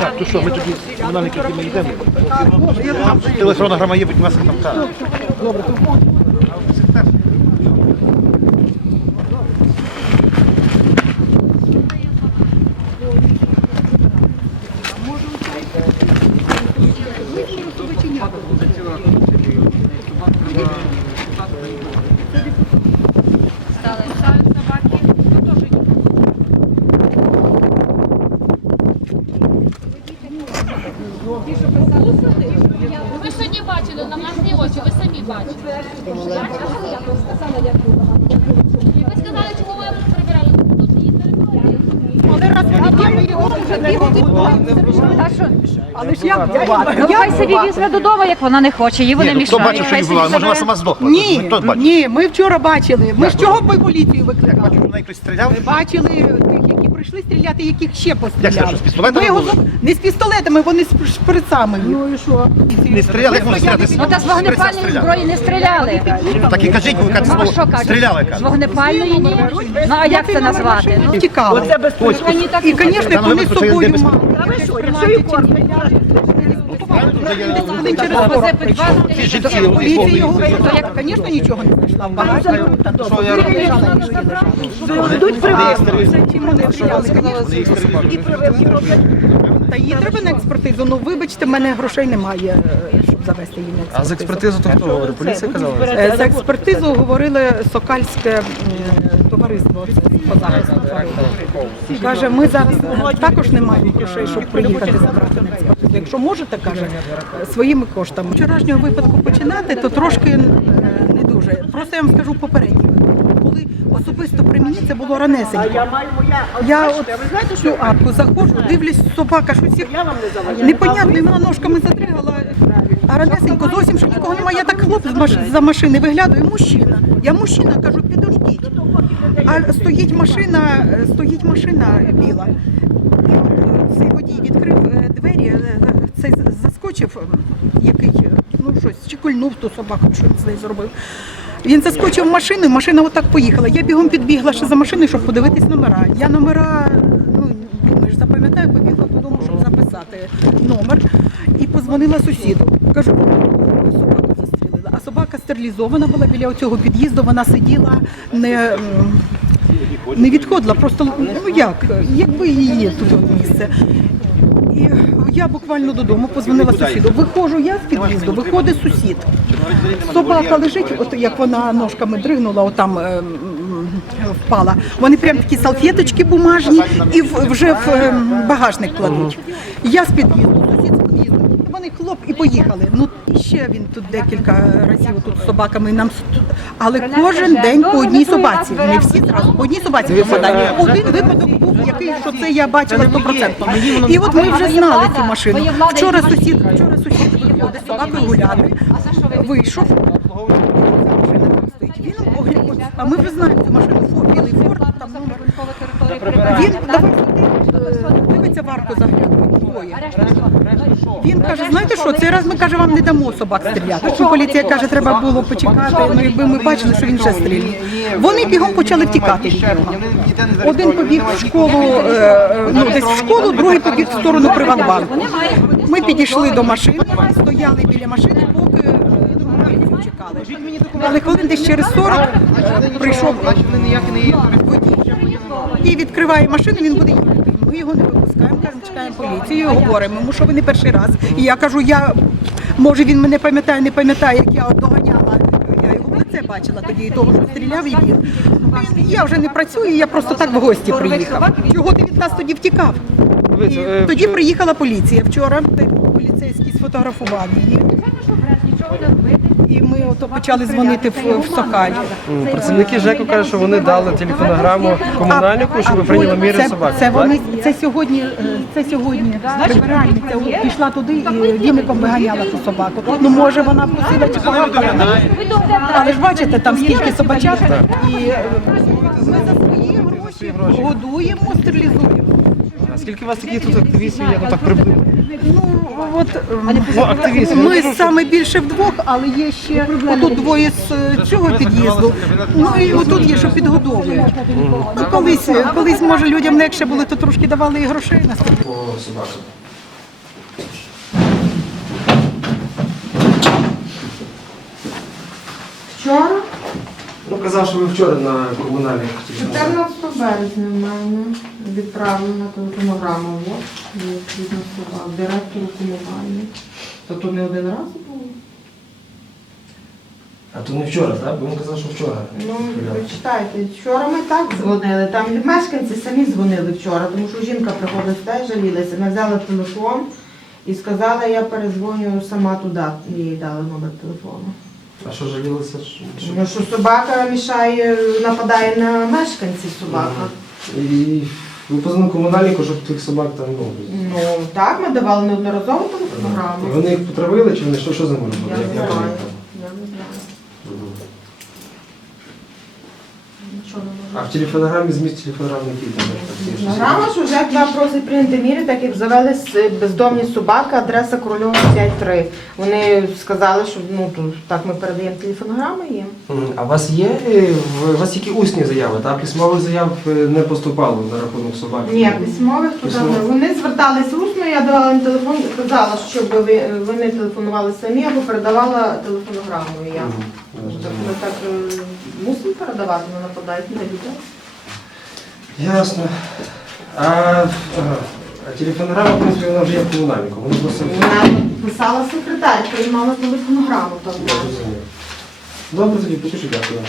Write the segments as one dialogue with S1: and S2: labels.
S1: Так, то що, ми тоді комунальники, ми йдемо. Телефонограма є, будь ласка, там так.
S2: Стали ставлять собаки. Ну, теж
S3: Ви сьогодні бачили на власні очі, ви самі бачили. І ви сказали, чому ви прибирали тут її територію.
S4: Але ж як
S2: Ну, хай собі візьме додому, як вона не хоче, їй вони
S1: Ні, ну, хто
S2: мішають.
S1: бачив, що
S2: Хай
S1: її
S2: собі
S1: була? Може, вона
S2: забере.
S1: сама здохла?
S4: Ні,
S1: Хто бачив?
S4: ні, ми вчора бачили. Ми з чого по поліцію викликали?
S1: Бачив, що хтось стріляв?
S4: Ми бачили тих, які прийшли стріляти, яких ще
S1: Як це,
S4: постріляли.
S1: що, з пістолетами
S4: Ми його Не з пістолетами, вони з шприцами. Ну і що?
S1: Не стріляли, як можна стріляти?
S2: Ну та з вогнепальної зброї не стріляли.
S1: Так і кажіть, ви кажете
S2: Ну, а що
S1: слово
S2: кажуть?
S1: стріляли,
S2: З
S1: кажуть.
S2: вогнепальної ні. Ну а як це назвати? Ну.
S4: І, звісно,
S1: Там
S4: вони з собою
S1: йде без-
S4: мали. Хвилин через 40 прийшов.
S1: Ці жінки,
S4: Поліція його викликала. Я, звісно, нічого не знайшла. В. Йдуть вони стріляли, звісно. Та її треба на експертизу. Ну, вибачте, в мене грошей немає, е, щоб завести її на експертизу.
S5: А з експертизу то хто говорить? Поліція казала?
S4: Е, За експертизу говорили Сокальське товариство по захисту тварин. Каже, ми зараз також не маємо грошей, щоб приїхати забрати на експертизу. Якщо можете, каже, своїми коштами. Вчорашнього випадку починати, то трошки е, не дуже. Просто я вам скажу попередній Коли особисто при мені це було ранесенько. Я от в цю арку заходжу, дивлюсь, собака щось як непонятно, вона ножками задригала. А ранесенько зовсім що нікого немає. Я так хлоп з-за машини виглядаю, мужчина. Я мужчина, кажу, підождіть. А стоїть машина, стоїть машина біла. І от е, цей водій відкрив е, двері, е, цей заскочив, який, ну щось, чи кульнув ту собаку, що він з нею зробив. Він заскочив в машину, машина отак поїхала. Я бігом підбігла ще за машиною, щоб подивитись номера. Я номера, ну думаєш, запам'ятаю, побігла додому, щоб записати номер. І позвонила сусіду. Кажу, собаку застрілила. А собака стерилізована була біля цього під'їзду, вона сиділа не. Не відходила, просто ну як, якби її тут місце. І я буквально додому позвонила сусіду. Виходжу я з під'їзду, виходить сусід. Собака лежить, от як вона ножками дригнула, отам е, впала. Вони прям такі салфеточки бумажні і в- вже в е, багажник кладуть. Я з під'їзду, сусід з під'їзду. Хлоп і поїхали. Ну і ще він тут декілька разів тут з собаками нам але кожен день по одній собаці. Не всі зразу по одній собаці попадають. Один випадок був, який що це я бачила стопроцентно. І от ми вже знали цю машину. Вчора сусід, вчора сусід виходить з собакою гуляти, вийшов. Там стоїть. Він а ми вже знаємо цю машину. Фу, білий форт, там номер. Він давай варку заглядує. Двоє. Він каже, знаєте що, цей раз ми каже, вам не дамо собак стріляти. Що поліція каже, треба було почекати. Ну якби ми бачили, що він вже стріляє. Вони бігом почали втікати від нього. Один побіг в школу, е, ну десь в школу, другий побіг в сторону Приватбанку. Ми підійшли до машини, стояли біля машини, поки е, поліцію чекали. Але коли десь через 40 е, прийшов водій і відкриває машину, він буде їхати. Ми його не випускаємо, чекаємо поліцію, говоримо йому, що ви не перший раз. І я кажу, я може він мене пам'ятає, не пам'ятає, як я от доганяла. Я його в лице бачила тоді, і того, що стріляв і він. Я вже не працюю, я просто так в гості приїхав. Чого ти від нас тоді втікав? І
S5: е,
S4: тоді приїхала поліція вчора, де поліцейський сфотографував її. І ми ото почали дзвонити в, в Сокаль.
S5: Працівники ЖЕКу кажуть, що вони дали телефонограму комунальнику, щоб прийняли міри
S4: це,
S5: собак.
S4: Це вони це сьогодні. е, Це сьогодні прибиральниця от пішла туди і віником виганяла ту собаку. Ну може вона вкусила чи погавкала. Але ж бачите, там скільки собачат. І е, ми за свої гроші годуємо, стерилізуємо.
S5: А скільки у вас таких тут активістів, як так приблизно?
S4: Ну, от,
S5: Ну, активістів.
S4: ми саме більше вдвох, але є ще тут двоє з е, цього під'їзду. Ну і отут є, що підгодовують. Ну, колись, колись, може, людям легше було, то трошки давали і грошей на
S5: По собакам.
S6: Вчора,
S5: Ну, казав, що ви вчора на комунальних
S6: 14 березня, в мене відправлена телефонограма от, відповідно слова, директору комунальний. Тобто не один раз було?
S5: А то не вчора, так? Бо він казав, що вчора.
S6: Ну, ви читайте, вчора ми так дзвонили, там мешканці самі дзвонили вчора, тому що жінка приходила сюди, жалілася. Ми взяли телефон і сказала, я перезвоню сама туди, їй дали номер телефону.
S5: А що жалілися? Що-
S6: Ну, що собака мішає, нападає на мешканців собака.
S5: І ви позвонили комунальнику, щоб тих собак там було.
S6: Ну так, ми давали неодноразово
S5: І
S6: телефонограму.
S5: вони їх потравили чи вони що, що за ними робили?
S6: Я не знаю. Я не знаю. Не
S5: А в телефонограмі зміст телефонограми який там?
S6: Телефонограма, що вже два просить прийняти міри, так як завелись е, бездомні собаки, адреса Корольова 5-3. Вони сказали, що ну то так ми передаємо телефонограми їм.
S5: А у вас є е, в- у вас тільки усні заяви, так? Письмових заяв е, не поступало на рахунок собак?
S6: Ні, письмових туди. Вони звертались усно, я давала їм телефон, казала, щоб ви- вони телефонували самі або передавала телефонограмою я.
S5: Мгм.
S6: Так так е, мусимо передавати, не нападають на людей.
S5: Ясно. А, ага. а телефонограма, в принципі, вона вже є комунальником. Вони просто
S6: Вона писала секретар, приймала телефонограму там.
S5: Я розумію. Добре, тоді почушу, дякую.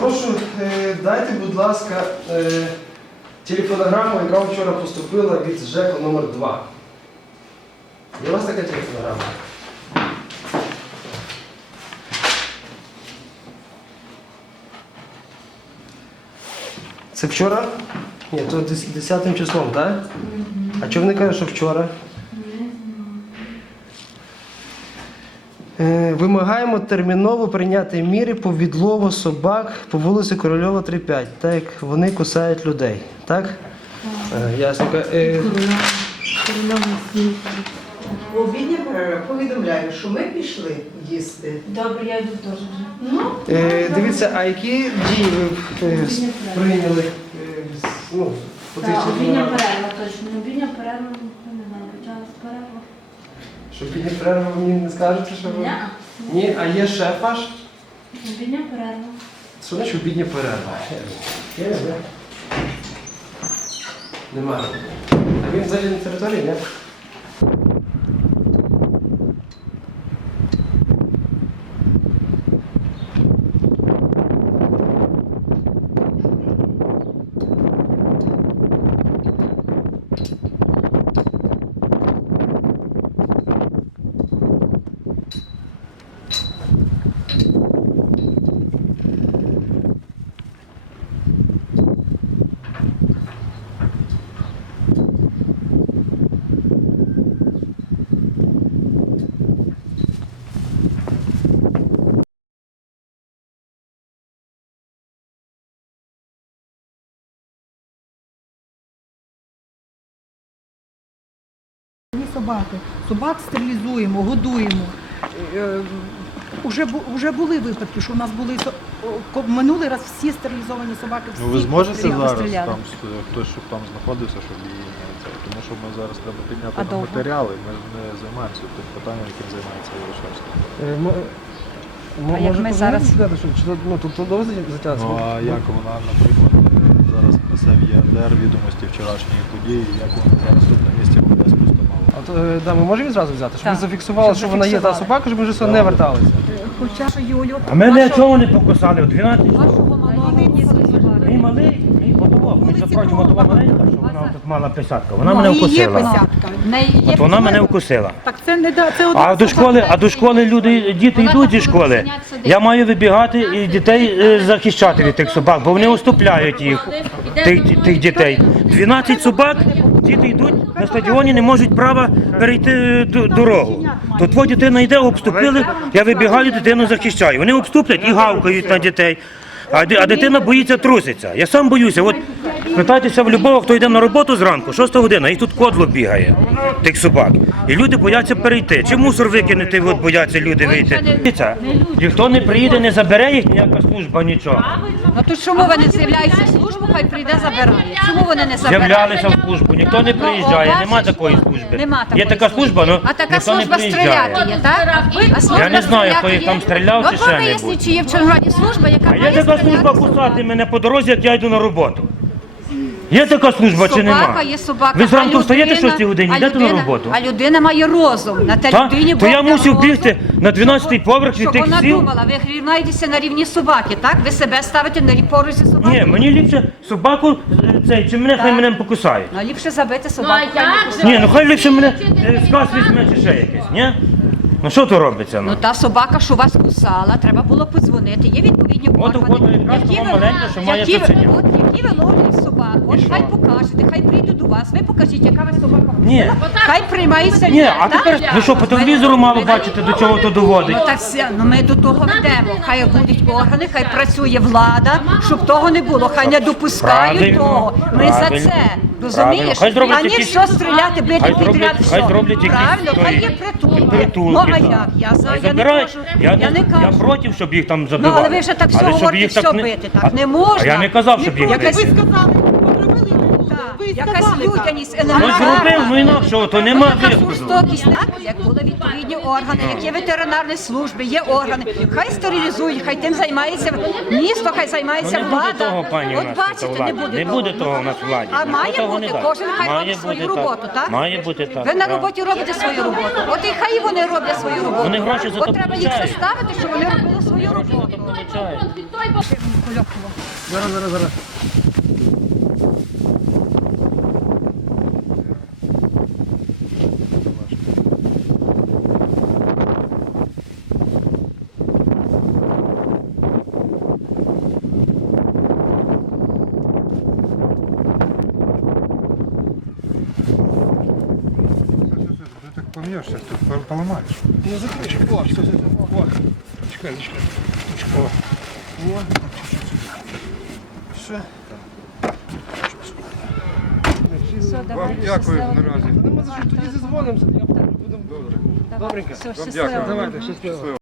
S5: Прошу, е, дайте, будь ласка, е, телефонограму, яка вчора поступила від ЖЕКу номер 2 Є у вас така телефонограма? Це вчора? Ні, то 10 числом, так? А чого вони кажуть, що вчора? Е, Вимагаємо терміново прийняти міри по відлову собак по вулиці Корольова 3.5, так як вони кусають людей. Так? Е, Ясненько. Е,
S4: В обідня перерва повідомляю, що ми пішли їсти.
S3: Добре, я йду теж вже.
S5: е, Дивіться, а які дії ви е, с- прийняли? е, з- ну,
S3: Так, обідня перерва, точно. Обідня перерва, ну, не знаю, почалась перерва.
S5: Що підні перерви ви мені не скажете, що ви?
S3: Ня.
S5: Ні, а є шеф ваш?
S3: Обідня перерва.
S5: Що значить обідня перерва? Є, є. Немає. А він взагалі на території, ні?
S4: Собаки. Собак стерилізуємо, годуємо. Е, Уже, уже були випадки, що у нас були минулий раз всі стерилізовані собаки. Всі
S1: Ну ви зможете зараз
S2: стріляли.
S1: там хтось, щоб там знаходився, щоб її не це. Тому що ми зараз треба підняти
S2: А
S1: на
S2: довго?
S1: матеріали, ми ж не займаємося тим питанням, яким займається Ярошевський.
S5: Е,
S2: А як ми зараз-
S5: сказати, що чи ну, тут довго затягнеться?
S1: Ну а як вона, наприклад, зараз несе в ЄРДР відомості вчорашньої події, як вона зараз тут на місці
S5: то, е, да, ми можемо відразу взяти, щоб
S2: Так,
S5: ми зафіксували,
S2: щоб
S5: що вона є та
S2: зафіксували.
S5: собака, щоб ми вже сюди не верталися.
S4: Хоча Юлю,
S7: А мене чого не покусали? У 12
S2: Вашого малого
S7: Мій малий, мій мотовок, ми запроти мотова маленька, що вона тут мала писатка. Вона мене вкусила.
S2: В неї є
S7: От вона мене вкусила.
S4: Так це не да, це
S7: А до школи, а до школи люди, діти йдуть зі школи. Я маю вибігати і дітей е, захищати від тих собак, бо вони уступляють їх, тих, тих дітей. 12 собак, діти йдуть на стадіоні, не можуть права перейти е, дорогу. То твоя дитина йде, обступили, я вибігаю, дитину захищаю. Вони обступлять і гавкають на дітей. а, ди- а дитина боїться труситься. Я сам боюся. От питайтеся в любого, хто йде на роботу зранку, 6 година, і тут кодло бігає, тих собак. І люди бояться перейти. Чи мусор викинути, от бояться люди вийти. Дивіться, Ніхто не приїде, не забере їх ніяка служба, нічого.
S2: Ну то чому вони з'являються в службу, хай прийде забирає. Чому вони не забирають?
S7: З'являлися в службу, ніхто не приїжджає,
S2: Ну,
S7: нема такої служби.
S2: Нема
S7: Є така служба, але
S2: А така
S7: ніхто не
S2: служба
S7: приїжджає.
S2: стріляти є, так? А служба
S7: Я не знаю, хто
S2: стріляти
S7: їх там стріляв чи
S2: Ну,
S7: ще-небудь.
S2: виясніть, чи є в Чорнограді служба, яка
S7: А є
S2: має
S7: така
S2: стріляти
S7: служба кусати мене по дорозі, як я йду на роботу. Є така служба чи нема?
S2: Собака є собака.
S7: Ви зранку встаєте
S2: людина-
S7: 6 годині, йдете на роботу?
S2: А людина має розум. На
S7: Та?
S2: людині
S7: То я мусив бігти на 12-й поверх від тих
S2: вона думала, ви рівнаєтеся на рівні собаки, так? Ви себе ставите на поруч зі собакою.
S7: Ні, мені ліпше собаку е, цей, чи мене хай мене покусають.
S2: Ну, ліпше забити
S3: Ну, а
S2: собаку.
S3: як же?
S7: Ні, ну хай ліпше мене е, сказ візьме чи ще якесь, ні? Ну що то робиться?
S2: Ну
S7: Ну?
S2: та собака, що вас кусала, треба було подзвонити. Є відповідні
S7: От
S2: органи,
S7: якраз того маленька, що має
S2: ви-
S7: цуценя.
S2: От які ви ловлять собак. От
S7: І
S2: хай покажете, хай прийдуть до вас. Ви покажіть, яка ви собака.
S7: Ні.
S2: Хай приймається
S7: Ні, а тепер ви що, по телевізору мало бачите, до чого то доводить?
S2: Ну так все, ну ми до того ведемо. Хай будуть органи, хай працює влада, щоб того не було. Хай не допускають
S7: Правильно,
S2: того. Ми за
S7: правильно,
S2: це.
S7: правильно.
S2: Розумієш?
S7: Хай зроблять
S2: а ні
S7: якісь-
S2: все стріляти, бити
S7: Хай
S2: підряд.
S7: зроблять,
S2: все.
S7: хай зроблять якісь
S2: Правильно, хай є
S7: тої-
S2: притулки.
S7: притулки,
S2: Ну а
S7: так.
S2: як? Я за
S7: Хай
S2: я не
S7: забирають.
S2: кажу.
S7: Я,
S2: Я
S7: не,
S2: не
S7: я
S2: кажу.
S7: проти, щоб їх там
S2: Ну,
S7: забивали.
S2: але ви вже так все
S7: щоб
S2: говорите,
S7: їх
S2: все бити, так
S7: А-
S2: не можна.
S7: А я не казав, щоб їх
S2: Якась-
S7: бити.
S4: сказали, поробили і не буде.
S2: Так,
S4: Ви
S2: Якась людяність,
S7: Ну зробив, ну інакшого, то нема виходу.
S2: жорстокість, так? Як були відповідні органи, як є ветеринарні служби, є органи. Хай стерилізують, хай тим займається місто, хай займається
S7: Ну, не буде
S2: влада.
S7: того, пані, у
S2: От
S7: нас
S2: бачите,
S7: тут
S2: не
S7: владі.
S2: буде
S7: Не
S2: того.
S7: буде того у нас владі.
S2: А має
S7: того не
S2: бути,
S7: дасть.
S2: кожен хай
S7: Має
S2: робить свою
S7: бути так.
S2: роботу, так?
S7: Має бути так.
S2: Ви на
S7: так.
S2: роботі робите свою роботу. От і хай вони роблять свою роботу.
S7: Вони гроші за то
S2: треба їх
S7: получають.
S2: заставити, щоб вони робили свою роботу.
S5: Зараз, зараз, зараз.
S8: Помнешь, сейчас тут пол- поломаешь.
S5: Не закричу. О, все, все, все. О.
S8: Чекай, чекай.
S5: О. Все.
S8: Вам дякую наразі.
S5: Ну, ми за що тоді зізвонимося. Будемо добре. Добренько.
S2: Все,
S8: Вам
S2: щасливо.
S8: дякую.
S5: Давайте, щасливо.